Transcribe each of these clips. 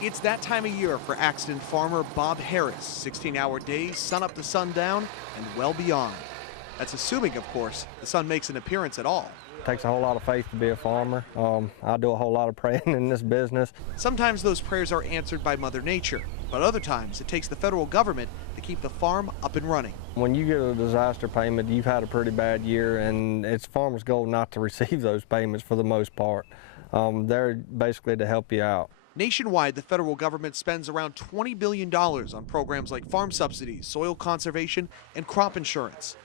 It's that time of year for accident farmer Bob Harris. 16-hour days, sun up to sundown, and well beyond. That's assuming, of course, the sun makes an appearance at all. It takes a whole lot of faith to be a farmer. I do a whole lot of praying in this business. Sometimes those prayers are answered by Mother Nature, but other times it takes the federal government to keep the farm up and running. When you get a disaster payment, you've had a pretty bad year, and it's farmers' goal not to receive those payments for the most part. They're basically to help you out. Nationwide, the federal government spends around $20 billion on programs like farm subsidies, soil conservation, and crop insurance.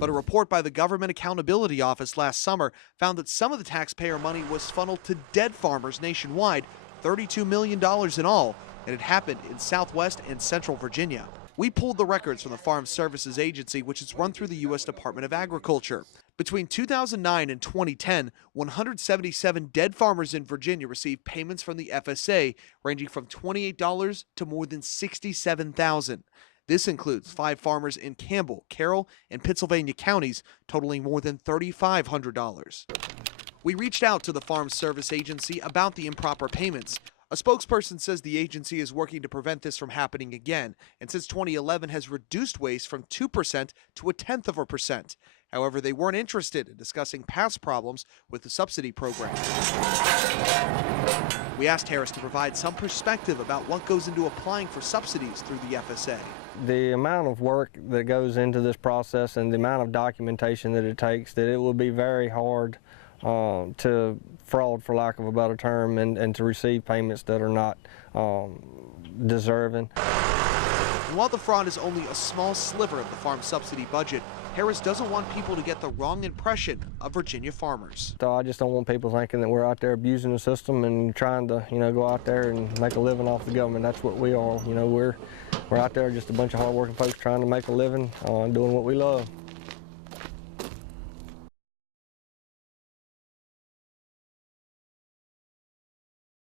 But a report by the Government Accountability Office last summer found that some of the taxpayer money was funneled to dead farmers nationwide, $32 million in all, and it happened in Southwest and Central Virginia. We pulled the records from the Farm Services Agency, which is run through the U.S. Department of Agriculture. Between 2009 and 2010, 177 dead farmers in Virginia received payments from the FSA ranging from $28 to more than $67,000. This includes 5 farmers in Campbell, Carroll, and Pittsylvania counties, totaling more than $3,500. We reached out to the Farm Service Agency about the improper payments. A spokesperson says the agency is working to prevent this from happening again, and since 2011 has reduced waste from 2% to 0.1%. However, they weren't interested in discussing past problems with the subsidy program. We asked Harris to provide some perspective about what goes into applying for subsidies through the FSA. The amount of work that goes into this process and the amount of documentation that it takes, that it will be very hard to fraud, for lack of a better term, and to receive payments that are not deserving. And while the fraud is only a small sliver of the farm subsidy budget, Harris doesn't want people to get the wrong impression of Virginia farmers. So I just don't want people thinking that we're out there abusing the system and trying to, go out there and make a living off the government. That's what we are. We're out there just a bunch of hard-working folks trying to make a living, doing what we love.